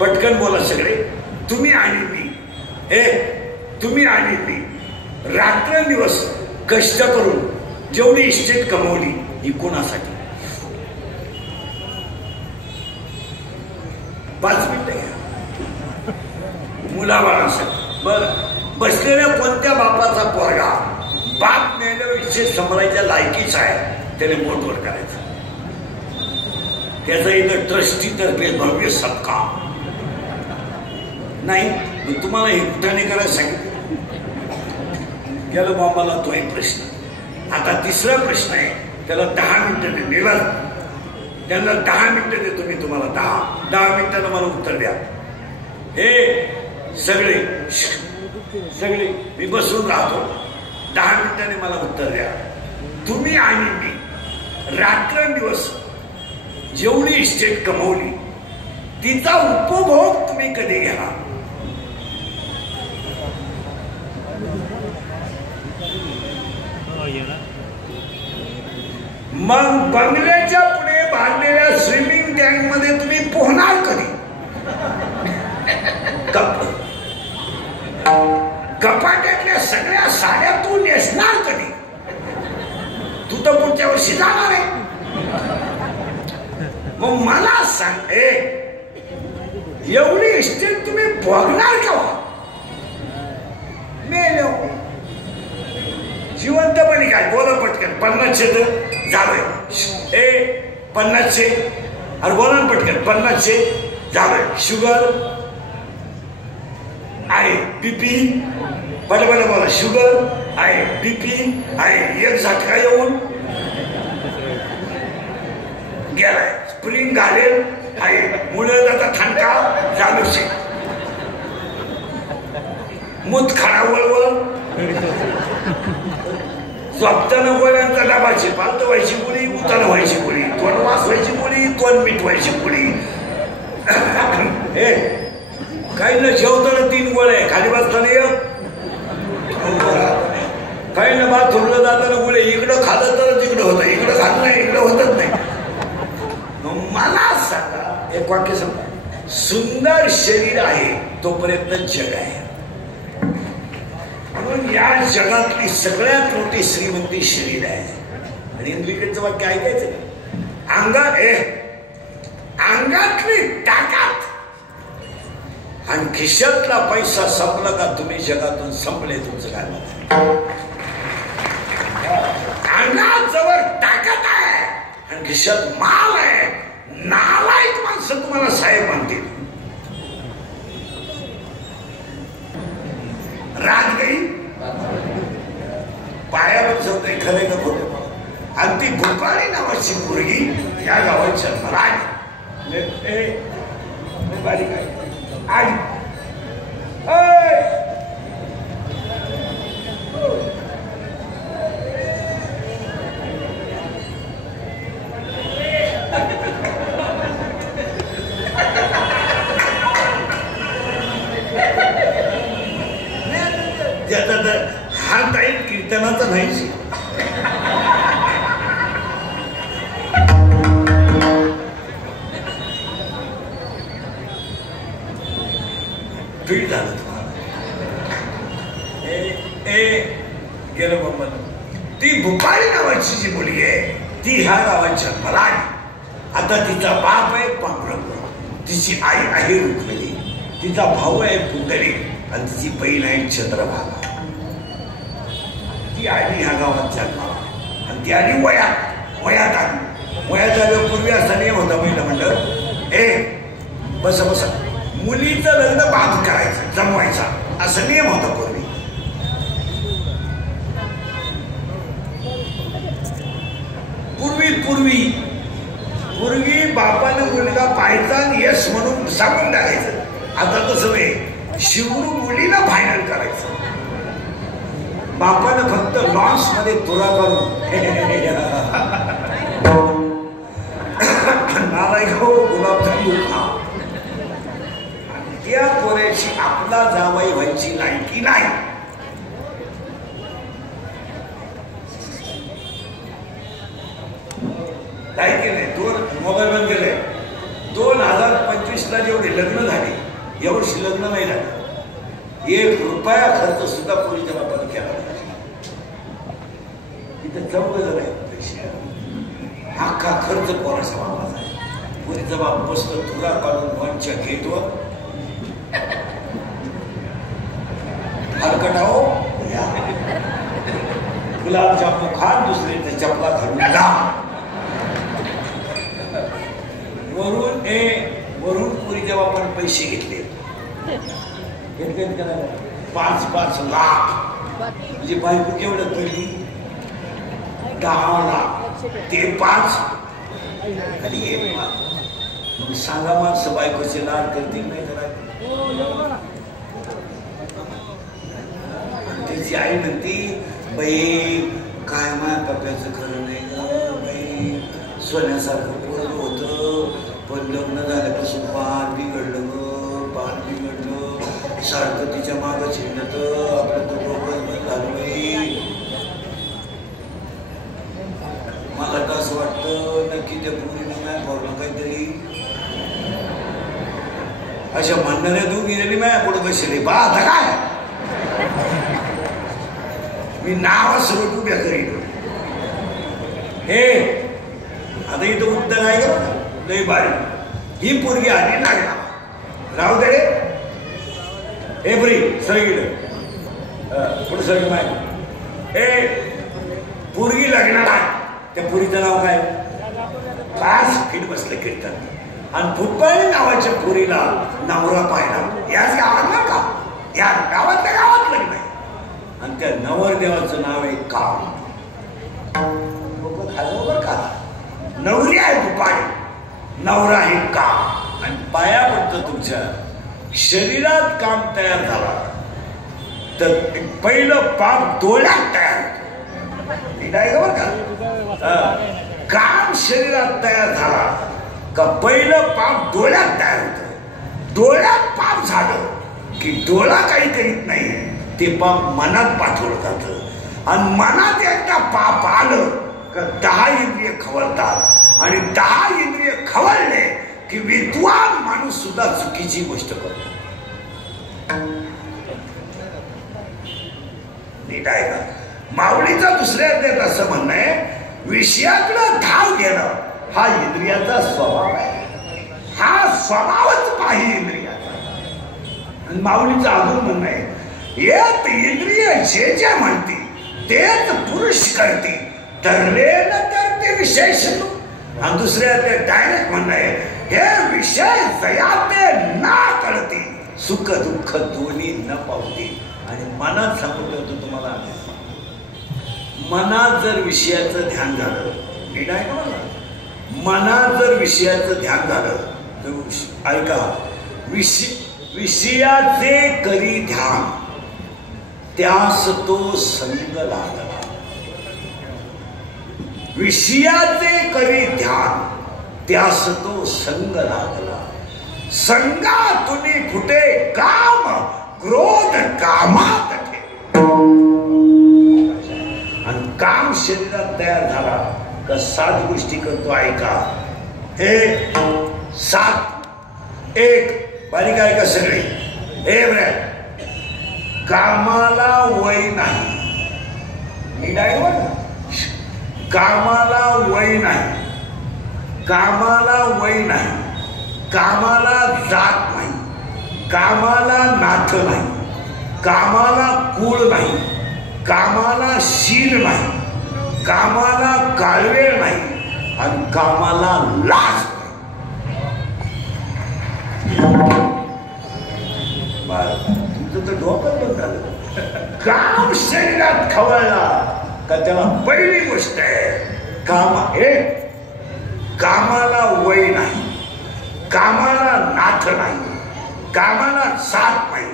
पटकन बोला सगळे. तुम्ही आणि मी, तुम्ही आणि मी रात्रंदिवस कष्ट करून जेवढी इस्टेट कमवली ही कोणासाठी? 5 मिनिटं घ्या मुलाबाळासाठी. बरं, बसलेल्या कोणत्या बापाचा पोरगा बाप मेल्याविषयी समजायच्या लायकीचा आहे त्याने बोटवर करायचं? त्याचा इथं ट्रस्टी तर्फे भव्य सत्कार नाही. तुम्हाला हे कुठाने करायला सांगितलं गेलं बाबाला. तो एक प्रश्न. आता तिसरा प्रश्न आहे, त्याला 10 मिनिटं दिलं. त्यांना 10 मिनिटं देतो मी तुम्हाला. 10 मिनिटांना मला उत्तर द्या. हे सगळे मी बसून राहतो. 10 मिनिटांनी मला उत्तर द्या. तुम्ही आणि मी रात्रंदिवस जेवढी इस्टेट कमवली तिचा उपभोग तुम्ही कधी घ्या? मग बंगल्याच्या पुढे बांधलेल्या स्विमिंग टँक मध्ये तुम्ही पोहणार कधी? कपाट्यातल्या सगळ्या साड्या तू नेसणार कधी? तू तर पुढच्या वर्षी जाणार आहे. मग मला सांग, एवढी इस्टेट तुम्ही बघणार का? मेलो जिवंतपणे काय बोला पटकन. 50 जावे 50. अरे बोला ना पटकन. 50 जावे. शुगर आहे, बीपी बरं बोला. शुगर आहे, बीपी आहे, एक झटका येऊन गेलाय, स्प्रिंग घालेल आहे, मुळे जाता ठणका चालूच आहे, मूत खाणा वळवळ झोपताना गोळ्यांचा डबाची पालत व्हायची गोळी, उताना व्हायची गोळी, तोंड वास व्हायची गोळी, तोंड मीठ व्हायची गोळी. हे काही ना जेवताना 3 गोळ्या, खाली बसताना 1, काही ना बाथरूमला जाताना गोळे. इकडं खाल्लं तर तिकडं होतं, इकडं खाल्लं नाही, इकडं होतच नाही. मला सांगा, एक वाक्य सांगा. सुंदर शरीर आहे तोपर्यंत जग आहे. म्हणून या जगातली सगळ्यात मोठी श्रीमंती शरीर आहे. आणि इंद्रियचं वाक्य ऐकायचं का? अंगातली ताकद आणि खिशातला पैसा संपला का तुम्ही जगातून संपले. तुमचं काय मत? अंगात जवळ ताकद आहे आणि खिशात माल आहे, नालायक माणसं तुम्हाला साहेब म्हणतील. रात गई पायावर शब्द खरे का खोटे. आणि ती भुपाळी नावाची मुलगी या गावात जन्माला आली. बारीक आहे हा टाईप कीर्तनाचा नाही. फील झालं तुम्हाला. गेलं बाबा. ती भुपाळी नावाची जी मुलगी आहे ती ह्या गावात जन्माला आली. आता तिचा बाप आहे पांडुरंग, तिची आई आहे रुक्मिणी, तिचा भाऊ आहे पुंडलिक आणि तिची बहीण आहे चंद्रभागा. ती आली ह्या गावात जन्माला आणि ती आली वयात आली. वयात आल्यापूर्वी असा नियम होता महिला म्हणलं बसा मुलीचं लग्न बाप करायचं, जमवायचा, असा नियम होता पूर्वी. पूर्वी बापानं मुलगा पाहायचा आणि यश म्हणून सांगून टाकायचं. आता तसं नाही, शिवरू मुलीला फायनल करायचं. बापानं फक्त लॉन्स मध्ये तुरा करून नारायण गुलाबजामू खा. त्या पोऱ्याची आपला जावाई व्हायची लायकी नाही. लायकी नाही. 2 मोबाईल बंद केले. 2025 24ला जेवढे लग्न झाले यावर्षी लग्न नाही झालं. 1 रुपया खर्च सुद्धा पोरीच्या बापाने केला नाही. इथं 14 जण आहेत पैसे. अख्खा खर्च कोणाचा बापाचा आहे. पोरीचा बाप बसतो तुला काढून वनच्या गेटवर हलकट हो गुलाबजामू खान दुसरे चपला घालून जा. वरून पुरीच्या बापाने पैसे घेतले 5-5 लाख. म्हणजे बायको केवढं पडली 10 लाख ते 5 आणि 1 लाख. मग सांगा माणसं बायकोचे लाड करतील नाही जरा. त्याची आई म्हणती बाई काय माय पप्प्याचं खरं नाही ग बाई. सोन्यासारखं पोरं होतं पण लग्न झाल्यापासून पार बिघडलं ग पार बिघडलं. सारखं तिच्या मागं शिरलं तर आपलं तो डोकं बंद झालं बाई. मला तर असं वाटतं नक्की त्या पोरीनं नाही भावलं काहीतरी. अशा म्हणणाऱ्या दोघी माया पुढे बसले बा. आता काय मी नाव सर्व उभ्या करीन. हे आता इथं उत्तर आहे का लय बारी. ही पोरगी आली लागला राहू दे हे बरी सगळी पुढे सगळी माहिती. हे पोरगी लग्नाला आहे त्या पोरीचं नाव काय 5 फीट बसले कीर्तन. आणि फुटबाई नावाच्या पोरीला नवरा पाहिला याच गावातला का या गावातल्या गावात लग्न आहे. आणि त्या नवरदेवाचं नाव आहे काम. खाजवर का नवरी आहे फुटबाई नवरा आहे काम. आणि पाया पडतं तुमच्या शरीरात काम तयार झाला तर पहिलं पाप डोळ्यात तयार होतं. काम शरीरात तयार झाला का पहिलं पाप डोळ्यात तयार होतं. डोळ्यात पाप झालं की डोळा काही करीत नाही ते पाप मनात पाठवलं जातं. आणि मनात एकदा पाप आलं का 10 इंद्रिय खवळतात. आणि 10 इंद्रिय खवळले की विद्वान माणूस सुद्धा चुकीची गोष्ट करतो. नीट आहे का. माऊलीचा दुसऱ्या अध्यायात असं म्हणणं आहे विषयाकडे धाव घेणं हा इंद्रियाचा स्वभाव आहे. हा स्वभावच पाही इंद्रियाचा. आणि माऊलीचं अजून म्हणणं आहे एक इंद्रिय जे जे म्हणते तेच पुरुष करते ठरले न करते विशेष. आणि दुसऱ्या ते डायरेक्ट म्हणणं आहे हे विषय जयाते ना कळते सुख दुःख दोन्ही न पावते. आणि मनात सांगितलं होतं तुम्हाला मनात जर विषयाचं ध्यान झालं नीट आहे का. मनात जर विषयाचं ध्यान झालं तर ऐका विषयाचे करी ध्यान त्यास तो संग लागला. विषयाचे करी ध्यान त्यास तो संग लागला. संगातून फुटे काम क्रोध कामात ठेव. आणि काम शरीरात तयार झाला का 7 गोष्टी करतो ऐका. हे 7 एक बारीक ऐका सगळे. हे बरे कामाला वय नाही. नीट आहे बरं. कामाला वय नाही. कामाला वय नाही. कामाला जात नाही. कामाला नाथ नाही. कामाला कुळ नाही. कामाला शील नाही. कामाला काळवेळ नाही. आणि कामाला लाज नाही. तुमचं तर डोकं बंद झालं. काम शरीरात खवळला का त्याला पहिली गोष्ट आहे कामाला वय नाही. कामाला नाथ नाही. कामाला साथ नाही.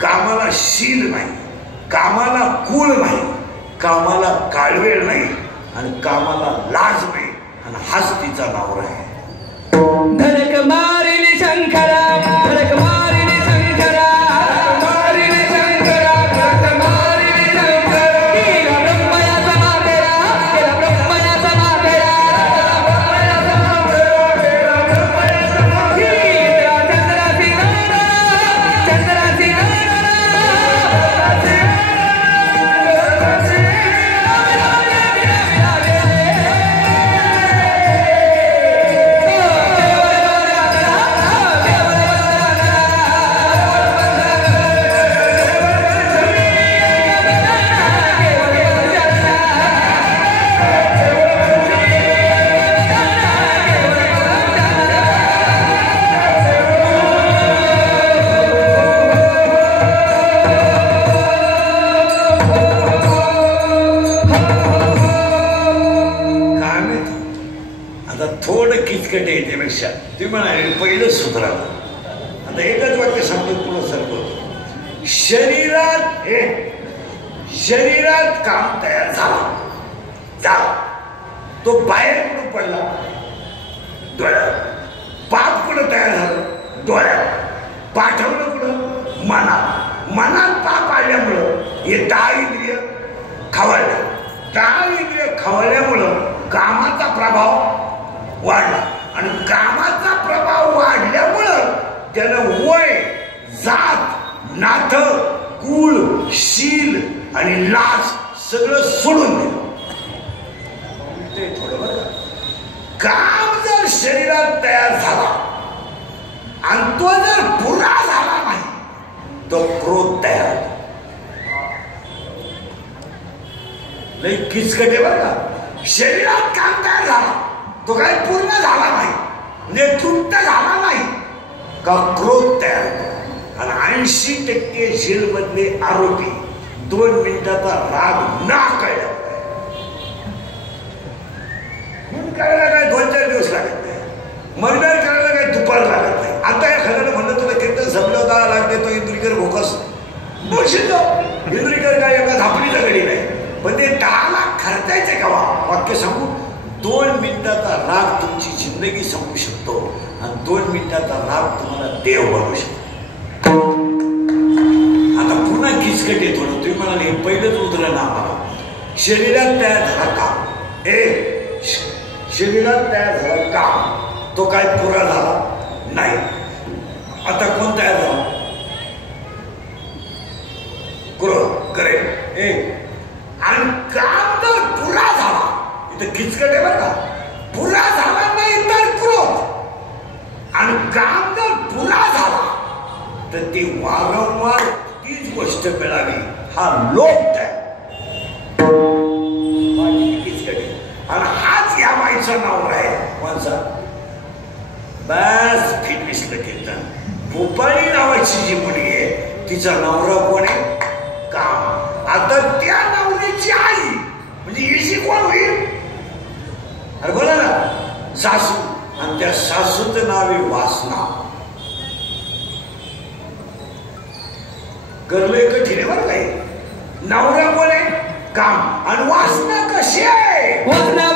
कामाला शील नाही. कामाला कुळ नाही. कामाला काळवेळ नाही. आणि कामाला लाज नाही. आणि हाच तिचा नवरा आहे. धडक मारिली शंकरा धडक मारिली शंकरा मारिली शंकरा धडक मारिली शंकरा. केला ब्रह्मयाचा मागेरा केला ब्रह्मयाचा मागेरा केला ब्रह्मयाचा मागेरा केला ब्रह्मयाचा मागेरा. आता थोडं किचकट आहे त्यापेक्षा तुम्ही म्हणाले पहिलं सुधारावं. आता एकच वाक्य सांगतो पुढं सरकवतो. शरीरात काम तयार झाला तो बाहेर कुठं पडला डोळ्यात. पाप कुठं तयार झालं डोळ्यात. पाठवलं कुठं मनात पाप आल्यामुळं हे 10 इंद्रिय खवळलं. 10 इंद्रिय खवळल्यामुळं कामाचा प्रभाव वाढला आणि कामाचा प्रभाव वाढल्यामुळं त्यानं वय जात नातं कुळ शील आणि लाज सगळं सोडून दिलं. ते थोडं बरं काम जर शरीरात तयार झाला आणि तो जर पुरा झाला नाही तो क्रोध तयार होतो. लई किचकटे बरं का. शरीरात काम तयार झाला तो काही पूर्ण झाला नाही म्हणजे तृप्त झाला नाही का क्रोध तयार होतो. आणि 80% जेल मधले आरोपी 2 मिनिटाचा राग ना कळला करायला काय 2-4 दिवस लागत नाही. मर्डर करायला काय दुपार लागत नाही. आता एखाद्याला म्हणलं तुला कीर्तन संपलं होता लागते तो इंद्रिकर भोकस इंद्रिकर काय एका झापडीचा गडी नाही. पण ते 10 लाख खर्चायचे का वाक्य सांगू. 2 मिनिटाचा राग तुमची जिंदगी संपू शकतो आणि 2 मिनिटाचा राग तुम्हाला देव बनवू शकतो. आता पुन्हा किचकट आहे थोडं. तुम्ही म्हणाले पहिलंच उदाहरण आम्हाला शरीरात तयार झाला काम. शरीरात तयार झाला काम तो काय पुरा झाला नाही. आता कोण तयार झाला क्रोध करेल. आणि काम जर पुरा झाला इथं किचकट आहे बरं का. पुरा झाला नाही तर क्रोध आणि काम जर पुरा झाला तर ती वारंवार तीच गोष्ट मिळावी हा लोभ आहे. आणि हाच या बाईचं नाव आहे कोणचा बस फिटविसलं कीर्तन. भोपाळी नावाची जी मुलगी आहे तिचा नवरा कोण आहे काम. आता त्या नवरीची आई म्हणजे हिची कोण होईल अरे बोला ना सासू. आणि त्या सासूचं नाव आहे वासना. करलंय कठीण आहे बरं काही. नवरा कोण आहे काम आणि वासना कशी आहे. वासना